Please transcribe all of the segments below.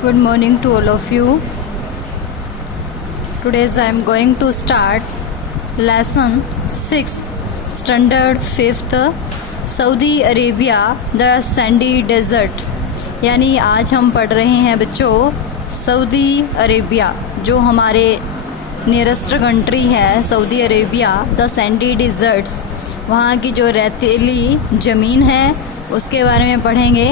Good morning to all of you. Today I am going to start lesson 6th standard 5th Saudi Arabia the sandy desert. यानी आज हम पढ़ रहे हैं बच्चों सऊदी अरेबिया जो हमारे नियरेस्ट कंट्री है Saudi Arabia the sandy deserts, वहाँ की जो रेतीली ज़मीन है उसके बारे में पढ़ेंगे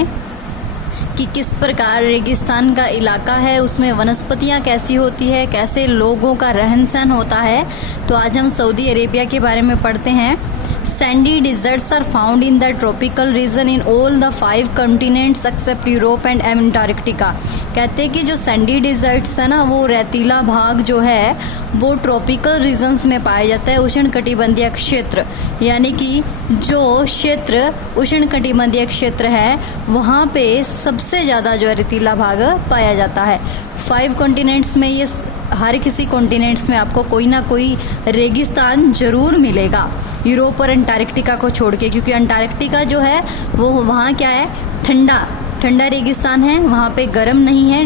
कि किस प्रकार रेगिस्तान का इलाका है, उसमें वनस्पतियाँ कैसी होती है, कैसे लोगों का रहन सहन होता है। तो आज हम सऊदी अरेबिया के बारे में पढ़ते हैं। Sandy deserts are found in the tropical region in all the 5 continents except Europe and Antarctica. कहते हैं कि जो सैंडी डिजर्ट्स है ना, वो रेतीला भाग जो है वो ट्रॉपिकल रीजन्स में पाया जाता है, उष्णकटिबंधीय क्षेत्र। यानी कि जो क्षेत्र उष्णकटिबंधीय क्षेत्र है वहाँ पे सबसे ज़्यादा जो है रेतीला भाग पाया जाता है। 5 कॉन्टिनेंट्स में ये हर किसी कॉन्टिनेंट्स में आपको कोई ना कोई रेगिस्तान जरूर मिलेगा, यूरोप और अंटार्कटिका को छोड़ के, क्योंकि अंटार्कटिका जो है वो वहाँ क्या है, ठंडा रेगिस्तान है, वहाँ पे गर्म नहीं है,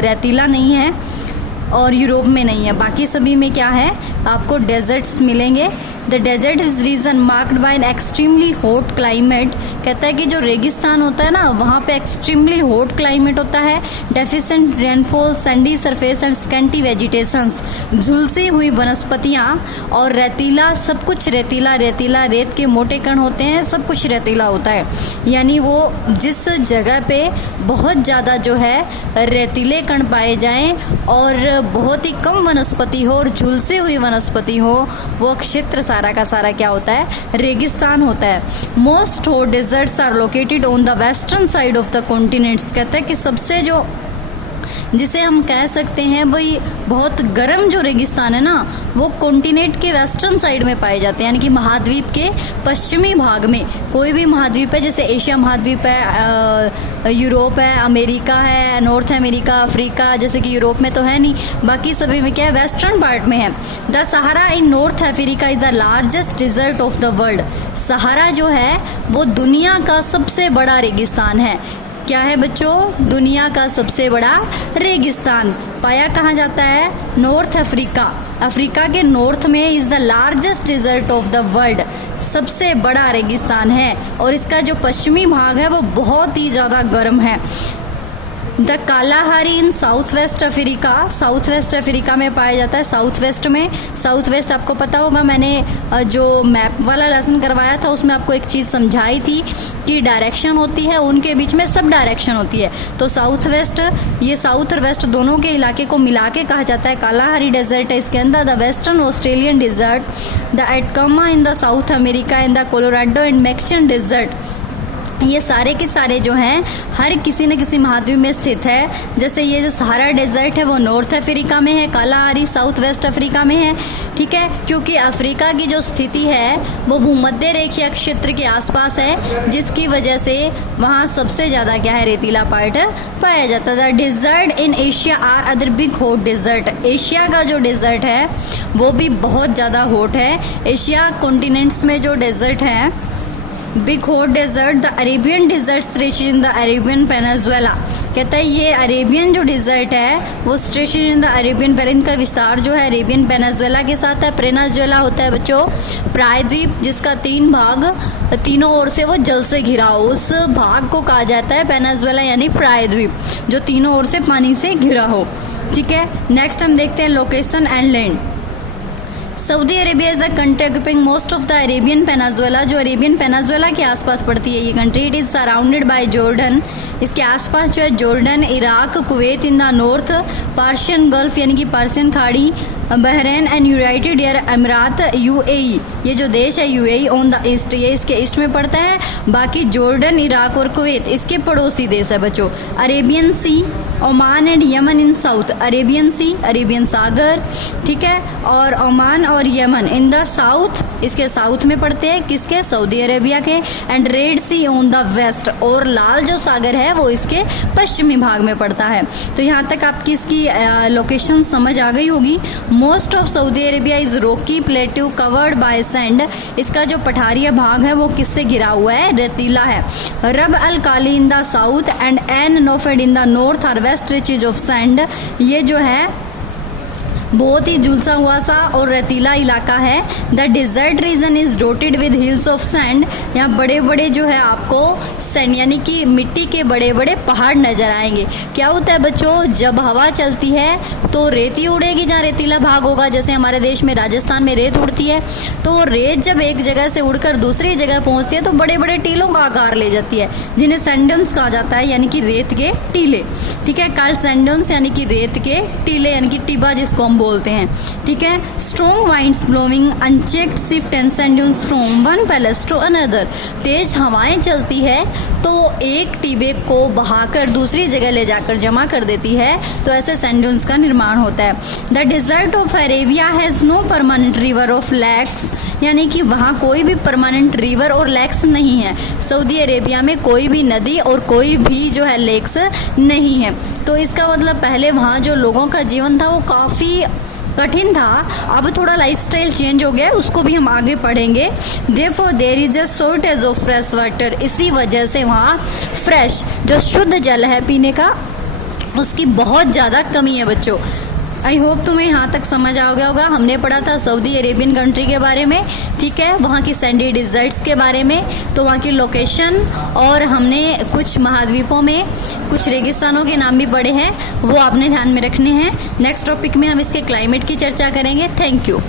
रेतीला नहीं है, और यूरोप में नहीं है। बाकी सभी में क्या है, आपको डेजर्ट्स मिलेंगे। The desert is region marked by an extremely hot climate. कहता है कि जो रेगिस्तान होता है ना वहाँ पे एक्सट्रीमली हॉट क्लाइमेट होता है, deficient rainfall, sandy surface and scanty vegetations, झुलसी हुई वनस्पतियाँ और रेतीला, सब कुछ रेतीला, रेत के मोटे कण होते हैं, सब कुछ रेतीला होता है। यानी वो जिस जगह पे बहुत ज़्यादा जो है रेतीले कण पाए जाएं और बहुत ही कम वनस्पति हो और झुलसी हुई वनस्पति हो, वो क्षेत्र सारा का सारा क्या होता है, रेगिस्तान होता है। Most hot deserts are located on the western side of the continents. कहता है कि सबसे जो जिसे हम कह सकते हैं भाई बहुत गर्म जो रेगिस्तान है ना, वो कॉन्टिनेंट के वेस्टर्न साइड में पाए जाते हैं, यानी कि महाद्वीप के पश्चिमी भाग में। कोई भी महाद्वीप है, जैसे एशिया महाद्वीप है, यूरोप है, अमेरिका है, नॉर्थ अमेरिका, अफ्रीका, जैसे कि यूरोप में तो है नहीं, बाकी सभी में क्या है, वेस्टर्न पार्ट में है। The Sahara in North Africa is the largest desert of the world. Sahara जो है वो दुनिया का सबसे बड़ा रेगिस्तान है। क्या है बच्चों, दुनिया का सबसे बड़ा रेगिस्तान पाया कहाँ जाता है, नॉर्थ अफ्रीका। अफ्रीका के नॉर्थ में is the largest desert of the world, सबसे बड़ा रेगिस्तान है, और इसका जो पश्चिमी भाग है वो बहुत ही ज़्यादा गर्म है। The Kalahari in south west Africa, south west Africa में पाया जाता है। साउथ वेस्ट में, साउथ वेस्ट आपको पता होगा, मैंने जो मैप वाला लेसन करवाया था उसमें आपको एक चीज़ समझाई थी कि डायरेक्शन होती है, उनके बीच में सब डायरेक्शन होती है। तो साउथ वेस्ट, ये साउथ और वेस्ट दोनों के इलाके को मिला के कहा जाता है कालाहारी डेजर्ट है। इसके अंदर the western Australian desert, the Atacama in the South America, in the Colorado and Mexican desert, ये सारे के सारे जो हैं हर किसी न किसी महाद्वीप में स्थित है। जैसे ये जो सहारा डेजर्ट है वो नॉर्थ अफ्रीका में है, कालाहारी साउथ वेस्ट अफ्रीका में है, ठीक है, क्योंकि अफ्रीका की जो स्थिति है वो भूमध्य रेखीय क्षेत्र के आसपास है, जिसकी वजह से वहाँ सबसे ज़्यादा क्या है, रेतीला पार्ट पाया जाता है। Desert in Asia are other big hot desert. Asia का जो डेजर्ट है वो भी बहुत ज़्यादा हॉट है। एशिया कॉन्टिनेंट्स में जो डेजर्ट है big hot desert, the Arabian desert stretched in the Arabian peninsula. कहता है ये अरेबियन जो डेजर्ट है वो stretched in the Arabian peninsula, इनका विस्तार जो है अरेबियन पेनिनसुला के साथ है। पेनिनसुला होता है बच्चों प्रायद्वीप, जिसका 3 भाग, तीनों ओर से वो जल से घिरा हो, उस भाग को कहा जाता है पेनिनसुला, यानी प्रायद्वीप, जो तीनों ओर से पानी से घिरा हो, ठीक है। नेक्स्ट हम देखते हैं location and land. Saudi Arabia is the country occupying most of the Arabian peninsula, जो अरेबियन पेनिनसुला के आसपास पड़ती है ये country. It is surrounded by Jordan, इसके आसपास जो है Jordan, Iraq, Kuwait in the north, Persian gulf यानी कि पर्शियन खाड़ी, बहरीन एंड यूनाइटेड अरब अमीरात यूएई, ये जो देश है यूएई ऑन द ईस्ट, ये इसके ईस्ट में पड़ता है। बाकी जॉर्डन, इराक और कुवैत इसके पड़ोसी देश है बच्चों। Arabian sea, Oman and Yemen in south, Arabian sea, Arabian सागर, ठीक है, और ओमान और यमन इन द साउथ इसके साउथ में पड़ते हैं, किसके, सऊदी अरेबिया के। And red sea on the west, और लाल जो सागर है वो इसके पश्चिमी भाग में पड़ता है। तो यहाँ तक आपकी इसकी लोकेशन समझ आ गई होगी। Most of Saudi Arabia is Rocky plateau covered by sand. इसका जो पठारिया भाग है वो किससे घिरा हुआ है, रेतीला है। Rub al Khali in the south and an Nafud in the north are vast reaches of sand. ये जो है बहुत ही झुलसा हुआ सा और रेतीला इलाका है। The desert region is dotted with hills of sand. यहाँ बड़े बड़े जो है आपको सैंड यानी कि मिट्टी के बड़े बड़े पहाड़ नजर आएंगे। क्या होता है बच्चों, जब हवा चलती है तो रेत ही उड़ेगी जहाँ रेतीला भाग होगा। जैसे हमारे देश में राजस्थान में रेत उड़ती है, तो रेत जब एक जगह से उड़कर दूसरी जगह पहुंचती है तो बड़े बड़े टीलों का आकार ले जाती है, जिन्हें सैंडन्स कहा जाता है, यानी कि रेत के टीले। ठीक है, कॉल्ड सैंडन्स यानी कि रेत के टीले, यानी कि टिबा जिसको हम बोलते हैं। ठीक है, strong winds blowing unchecked shift and sand dunes from one place to another. तेज हवाएं चलती है तो एक टिबे को बहाकर दूसरी जगह ले जाकर जमा कर देती है, तो ऐसे सैंड ड्यून्स का निर्माण होता है। The desert of Arabia has no permanent river of lakes, यानी कि वहाँ कोई भी परमानेंट रिवर और लेक्स नहीं है। सऊदी अरेबिया में कोई भी नदी और कोई भी जो है लेक्स नहीं है। तो इसका मतलब पहले वहाँ जो लोगों का जीवन था वो काफ़ी कठिन था, अब थोड़ा लाइफस्टाइल चेंज हो गया है, उसको भी हम आगे पढ़ेंगे। Therefore there is a shortage of fresh water. इसी वजह से वहाँ फ्रेश जो शुद्ध जल है पीने का, उसकी बहुत ज़्यादा कमी है बच्चों। आई होप तुम्हें यहाँ तक समझ आ गया होगा। हमने पढ़ा था सऊदी अरेबियन कंट्री के बारे में, ठीक है, वहाँ की सैंडी डिजर्ट्स के बारे में, तो वहाँ की लोकेशन, और हमने कुछ महाद्वीपों में कुछ रेगिस्तानों के नाम भी पढ़े हैं, वो आपने ध्यान में रखने हैं। नेक्स्ट टॉपिक में हम इसके क्लाइमेट की चर्चा करेंगे। Thank you.